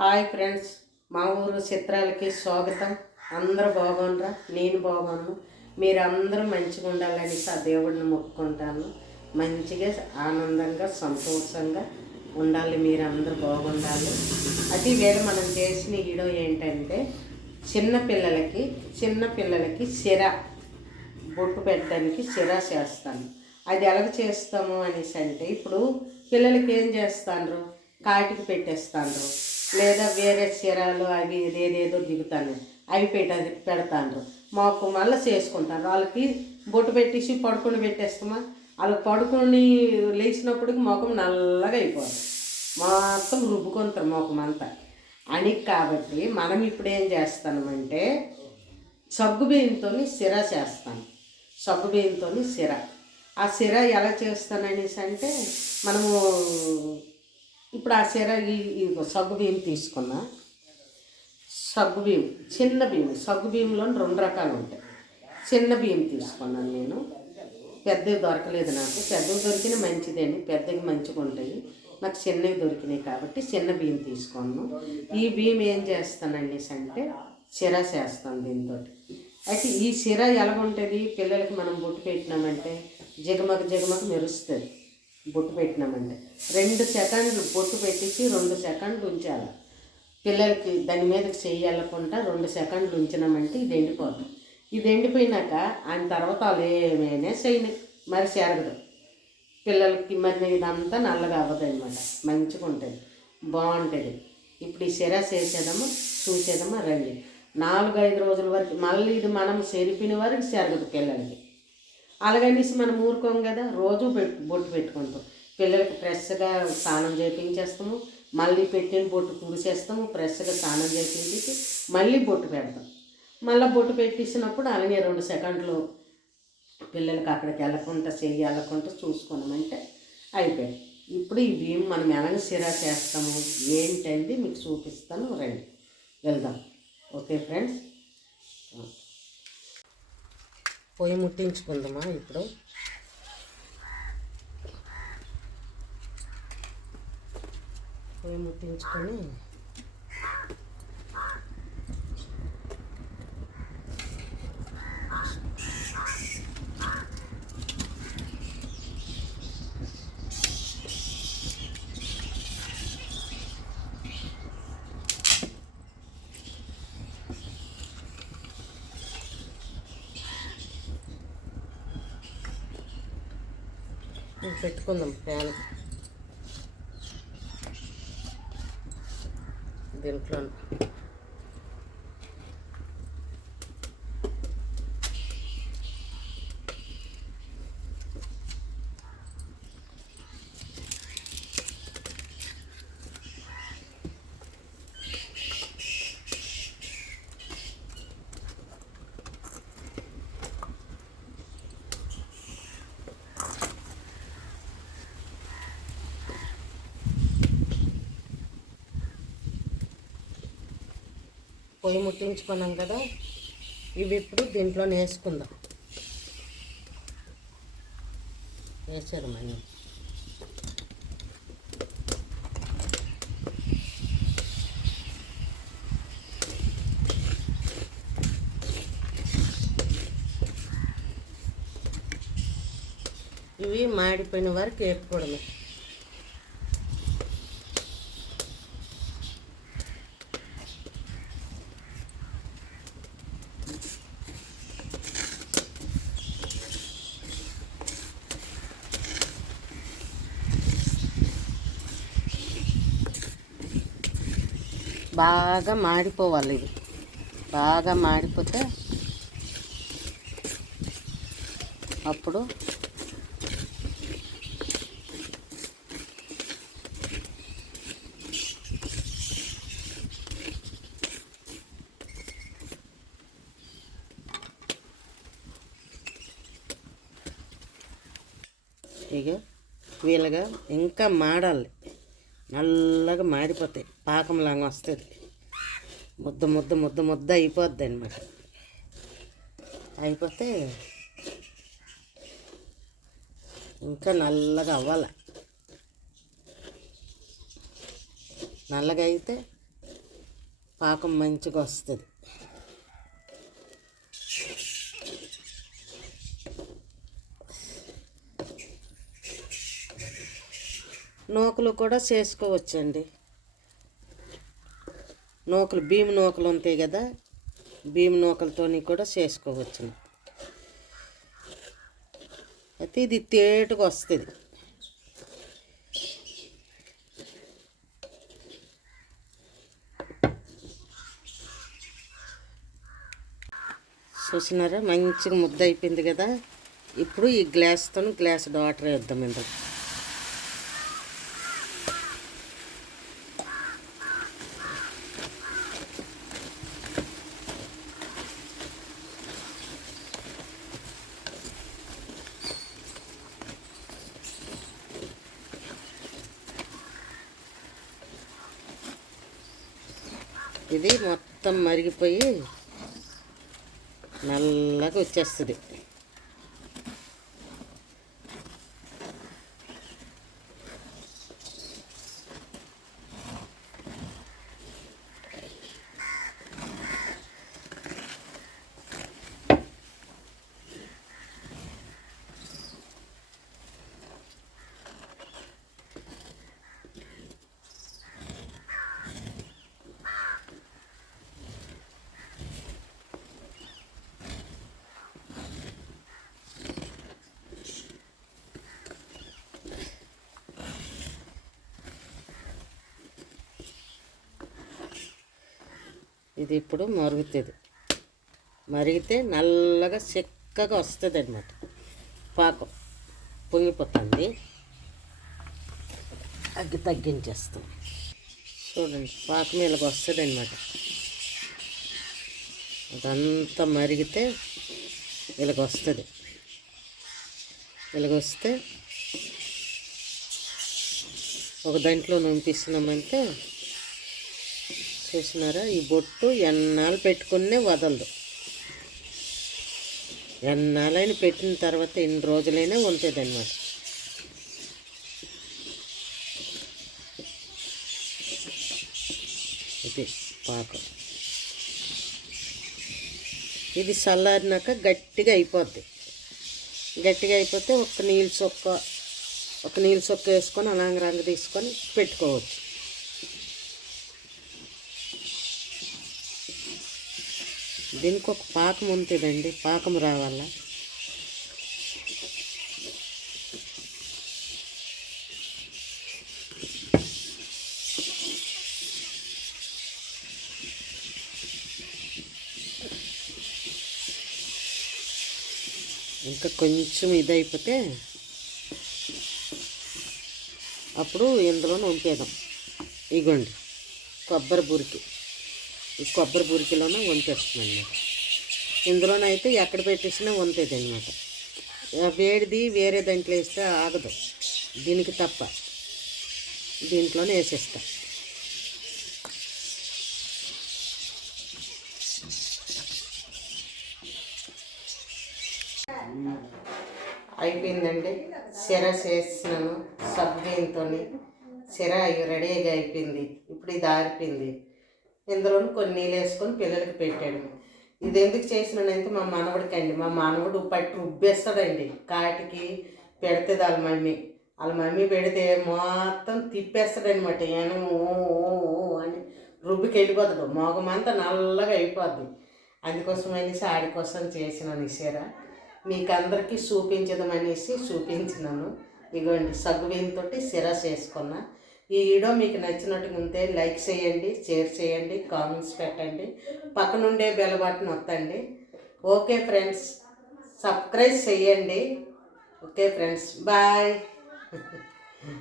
Hi friends మా ఊరు చిత్రాలకి స్వాగతం. అందరూ బాగుండ్రా నేను బాగున్నాను. మీరు మంచిగా ఉండాలని ఆ దేవుడిని మొక్కుకుంటాను. మంచిగా ఆనందంగా సంతోషంగా ఉండాలి. మీరు బాగుండాలి. అది వేరే మనం చేసిన వీడియో ఏంటంటే చిన్నపిల్లలకి చిన్నపిల్లలకి సిర బొట్టు పెట్టడానికి సిర చేస్తాను. అది ఎలాగ చేస్తాము అనేసి అంటే ఇప్పుడు పిల్లలకి ఏం చేస్తాండ్రు? కాటికి పెట్టేస్తాండ్రు. లేదా వేరే సిరాలు అవి ఏదేదో దిగుతాను. అవి పెట్ట పెడతాండ్రు. మాకు మళ్ళీ చేసుకుంటారు. వాళ్ళకి బొట్టు పెట్టేసి పడుకొని పెట్టేస్తామా? వాళ్ళకి పడుకొని లేచినప్పటికి మొఖం నల్లగా అయిపోతుంది మొత్తం రుబ్బుకుంటారు మొఖం అంతా. అని కాబట్టి మనం ఇప్పుడు ఏం చేస్తామంటే సగ్గు బియ్యంతో సిర చేస్తాను సగ్గు బియ్యంతో సిర. ఆ సిర ఎలా చేస్తాననేసి అంటే మనము ఇప్పుడు ఆ సిర ఈ సగ్గు బియ్యం తీసుకున్నా. సగ్గు బియ్యం చిన్న బియ్యం సగ్గు బియ్యంలో రెండు రకాలు ఉంటాయి. చిన్న బియ్యం తీసుకున్నాను నేను. పెద్దవి దొరకలేదు నాకు. పెద్దవి దొరికిన మంచిదండి పెద్దవి మంచిగా ఉంటాయి. నాకు చిన్నవి దొరికినాయి కాబట్టి చిన్న బియ్యం తీసుకున్నాను. ఈ బియ్యం ఏం చేస్తాననేసి అంటే సిర చేస్తాను దీంతో అయితే ఈ సిర ఎలాగుంటుంది? పిల్లలకి మనం బొట్టు పెట్టినామంటే జగమగ జగమగ మెరుస్తుంది. బొట్టు పెట్టినామంటే రెండు సెకండ్లు బొట్టు పెట్టేసి రెండు సెకండ్లు ఉంచాలి. పిల్లలకి దాని మీదకి చెయ్యాలకుండా రెండు సెకండ్లు ఉంచినామంటే ఇది ఎండిపోతుంది ఇది ఎండిపోయినాక ఆయన తర్వాత వాళ్ళు ఏమైనా చేయని. మరి చెరగదు పిల్లలకి మరి ఇదంతా నల్లగా అవ్వదు అనమాట మంచిగా ఉంటుంది. బాగుంటుంది. ఇప్పుడు ఈ సిరా చేసేదమ్మా చూసేదమ్మా రండి. నాలుగు ఐదు రోజుల వరకు మళ్ళీ ఇది మనం చెరిపిన వరకు చెరగదు పిల్లలకి. అలాగనేసి మనం ఊరుకోం కదా రోజు బొట్టు పెట్టుకుంటాం. పిల్లలకి ఫ్రెష్గా స్నానం చేపించేస్తాము మళ్ళీ పెట్టిన బొట్టు తుడిచేస్తాము ఫ్రెష్గా స్నానం చేపించేసి మళ్ళీ బొట్టు పెడతాం. మళ్ళీ బొట్టు పెట్టేసినప్పుడు అలాగే రెండు సెకండ్లు పిల్లలకి అక్కడికి వెళ్ళకుండా చెయ్యి వెళ్ళకుండా చూసుకున్నామంటే అయిపోయాయి ఇప్పుడు ఈ బియ్యం మనం ఎలాగ సిరా చేస్తాము ఏంటండి మీకు చూపిస్తాను రండి. వెళ్దాం. Okay friends? పొయ్యి ముట్టించుకుందామా ఇప్పుడు? పొయ్యి ముట్టించుకొని ఇది పెట్టుకుందాం ఫ్యాన్. దీంట్లో పొయ్యి ముట్టించుకున్నాం కదా ఇవి ఇప్పుడు దీంట్లో వేసుకుందాం వేసారు మనం ఇవి మాడిపోయిన వరకు వేపుకోవడమే. బాగా మాడిపోవాలి. ఇది బాగా మాడిపోతే అప్పుడు ఇక వీలుగా ఇంకా మాడాలి. నల్లగా మాడిపోతాయి పాకంలాగా వస్తుంది. ముద్ద ముద్ద ముద్ద ముద్ద అయిపోద్ది అనమాట అయిపోతే ఇంకా నల్లగా అవ్వాలి. నల్లగా అయితే పాకం మంచిగా వస్తుంది. నూకలు కూడా చేసుకోవచ్చండి. నూకలు భీము నూకలు ఉంటాయి కదా భీము నూకలతోని కూడా చేసుకోవచ్చు అయితే ఇది తేటుగా వస్తుంది. చూసినారా? మంచిగా ముద్ద అయిపోయింది కదా. ఇప్పుడు ఈ గ్లాస్తో గ్లాస్ వాటర్ వేద్దాం ఇందులో. ఇది మొత్తం మరిగిపోయి నల్లగా వచ్చేస్తుంది. ఇది ఇప్పుడు మరుగుతుంది. మరిగితే నల్లగా చిక్కగా వస్తుంది అనమాట పాకం పొంగిపోతుంది. అగ్గి తగ్గించేస్తాం. చూడండి పాకం ఇలాగ వస్తుంది అనమాట అదంతా మరిగితే ఇలాగ వస్తుంది. ఇలాగ వస్తే ఒక దాంట్లో పంపిస్తున్నామంటే చూసినారా? ఈ బొట్టు ఎన్నాళ్ళు పెట్టుకునే వదలదు. ఎన్నాళ్ళైనా పెట్టిన తర్వాత ఎన్ని రోజులైనా ఉంటుంది అనమాట ఇది పాకం. ఇది చల్లారినాక గట్టిగా అయిపోద్ది. గట్టిగా అయిపోతే ఒక నీళ్ళు చొక్క ఒక నీళ్ళు చొక్క వేసుకొని అలాంగ రంగు తీసుకొని పెట్టుకోవచ్చు. దీనికి ఒక పాకం ఉంటుందండి పాకం రావాలా? ఇంకా కొంచెం ఇది అయిపోతే అప్పుడు ఇందులోనే ఉంపేదాం ఇగోండి కొబ్బరి బురికి. ఈ కొబ్బరి బురికిలోనే వంపేస్తుందండి ఇందులోనైతే ఎక్కడ పెట్టేసినా వంతేది అనమాట వేడిది వేరే దాంట్లో వేస్తే ఆగదు. దీనికి తప్ప. దీంట్లోనే వేసేస్తా. అయిపోయిందండి. సిర చేసినాను సబ్బియంతో సిర రెడీగా అయిపోయింది. ఇప్పుడు ఇది ఆరిపోయింది. ఇందులో కొన్ని నీళ్ళు వేసుకొని పిల్లలకి పెట్టాడు. ఇది ఎందుకు చేసినానంటే మా మనవడికి అండి మా మనవడు పట్టి రుబ్బేస్తాడండి. కాటికి పెడితే వాళ్ళ మమ్మీ. వాళ్ళ మమ్మీ పెడితే మొత్తం తిప్పేస్తాడనమాట ఏమో అని రుబ్బికి వెళ్ళిపోతాడు మొగమంతా నల్లగా అయిపోద్ది. అందుకోసం అనేసి ఆడి కోసం చేసినాను ఈ మీకు అందరికీ చూపించదమనేసి చూపించినాను. ఇగోండి సగ్గుబియ్యంతో సిర చేసుకున్నా. ఈ వీడియో మీకు నచ్చినట్టుగా ఉంటే లైక్ చేయండి షేర్ చేయండి కామెంట్స్ పెట్టండి. పక్కనుండే బెల్ బటన్ వత్తండి ఓకే ఫ్రెండ్స్ సబ్స్క్రైబ్ చేయండి. Okay friends bye.